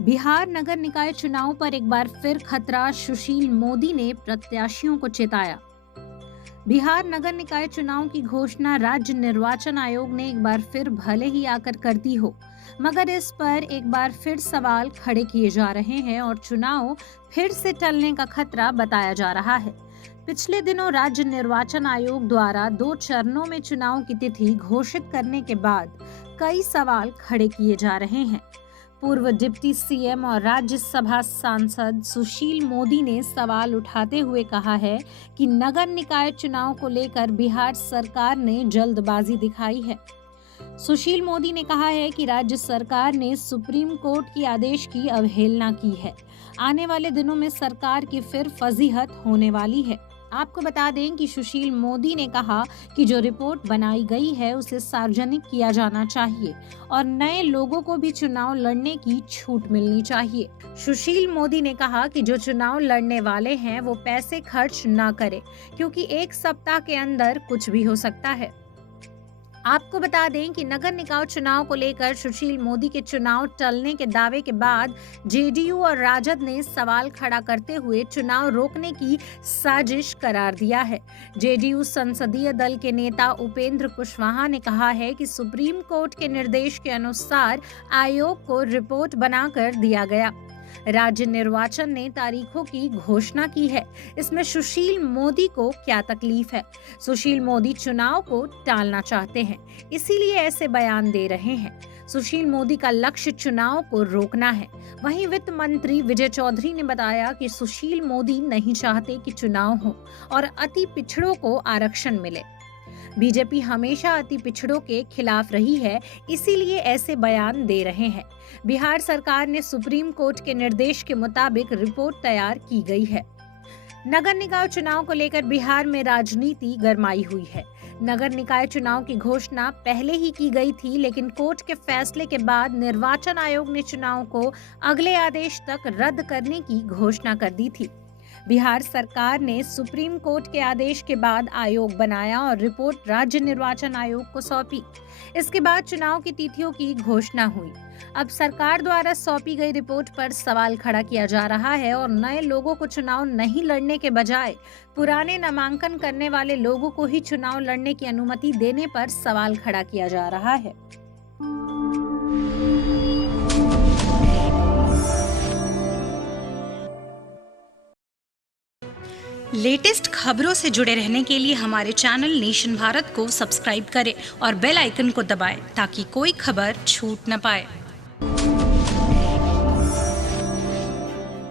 बिहार नगर निकाय चुनाव पर एक बार फिर खतरा, सुशील मोदी ने प्रत्याशियों को चेताया। बिहार नगर निकाय चुनाव की घोषणा राज्य निर्वाचन आयोग ने एक बार फिर भले ही आकर कर दी हो, मगर इस पर एक बार फिर सवाल खड़े किए जा रहे हैं और चुनाव फिर से टलने का खतरा बताया जा रहा है। पिछले दिनों राज्य निर्वाचन आयोग द्वारा 2 चरणों में चुनाव की तिथि घोषित करने के बाद कई सवाल खड़े किए जा रहे हैं। पूर्व डिप्टी सीएम और राज्यसभा सांसद सुशील मोदी ने सवाल उठाते हुए कहा है कि नगर निकाय चुनाव को लेकर बिहार सरकार ने जल्दबाजी दिखाई है। सुशील मोदी ने कहा है कि राज्य सरकार ने सुप्रीम कोर्ट की आदेश की अवहेलना की है। आने वाले दिनों में सरकार की फिर फजीहत होने वाली है। आपको बता दें कि सुशील मोदी ने कहा कि जो रिपोर्ट बनाई गई है उसे सार्वजनिक किया जाना चाहिए और नए लोगों को भी चुनाव लड़ने की छूट मिलनी चाहिए। सुशील मोदी ने कहा कि जो चुनाव लड़ने वाले हैं वो पैसे खर्च ना करें, क्योंकि एक सप्ताह के अंदर कुछ भी हो सकता है। आपको बता दें कि नगर निकाय चुनाव को लेकर सुशील मोदी के चुनाव टलने के दावे के बाद जेडीयू और राजद ने सवाल खड़ा करते हुए चुनाव रोकने की साजिश करार दिया है। जेडीयू संसदीय दल के नेता उपेंद्र कुशवाहा ने कहा है कि सुप्रीम कोर्ट के निर्देश के अनुसार आयोग को रिपोर्ट बनाकर दिया गया। राज्य निर्वाचन ने तारीखों की घोषणा की है। इसमें सुशील मोदी को क्या तकलीफ है? सुशील मोदी चुनाव को टालना चाहते हैं, इसीलिए ऐसे बयान दे रहे हैं। सुशील मोदी का लक्ष्य चुनाव को रोकना है। वहीं वित्त मंत्री विजय चौधरी ने बताया कि सुशील मोदी नहीं चाहते कि चुनाव हो और अति पिछड़ों को आरक्षण मिले। बीजेपी हमेशा अति पिछड़ों के खिलाफ रही है, इसीलिए ऐसे बयान दे रहे हैं। बिहार सरकार ने सुप्रीम कोर्ट के निर्देश के मुताबिक रिपोर्ट तैयार की गई है। नगर निकाय चुनाव को लेकर बिहार में राजनीति गरमाई हुई है। नगर निकाय चुनाव की घोषणा पहले ही की गई थी, लेकिन कोर्ट के फैसले के बाद निर्वाचन आयोग ने चुनाव को अगले आदेश तक रद्द करने की घोषणा कर दी थी। बिहार सरकार ने सुप्रीम कोर्ट के आदेश के बाद आयोग बनाया और रिपोर्ट राज्य निर्वाचन आयोग को सौंपी। इसके बाद चुनाव की तिथियों की घोषणा हुई। अब सरकार द्वारा सौंपी गई रिपोर्ट पर सवाल खड़ा किया जा रहा है और नए लोगों को चुनाव नहीं लड़ने के बजाय पुराने नामांकन करने वाले लोगों को ही चुनाव लड़ने की अनुमति देने पर सवाल खड़ा किया जा रहा है। लेटेस्ट खबरों से जुड़े रहने के लिए हमारे चैनल नेशन भारत को सब्सक्राइब करें और बेल आइकन को दबाएं ताकि कोई खबर छूट न पाए।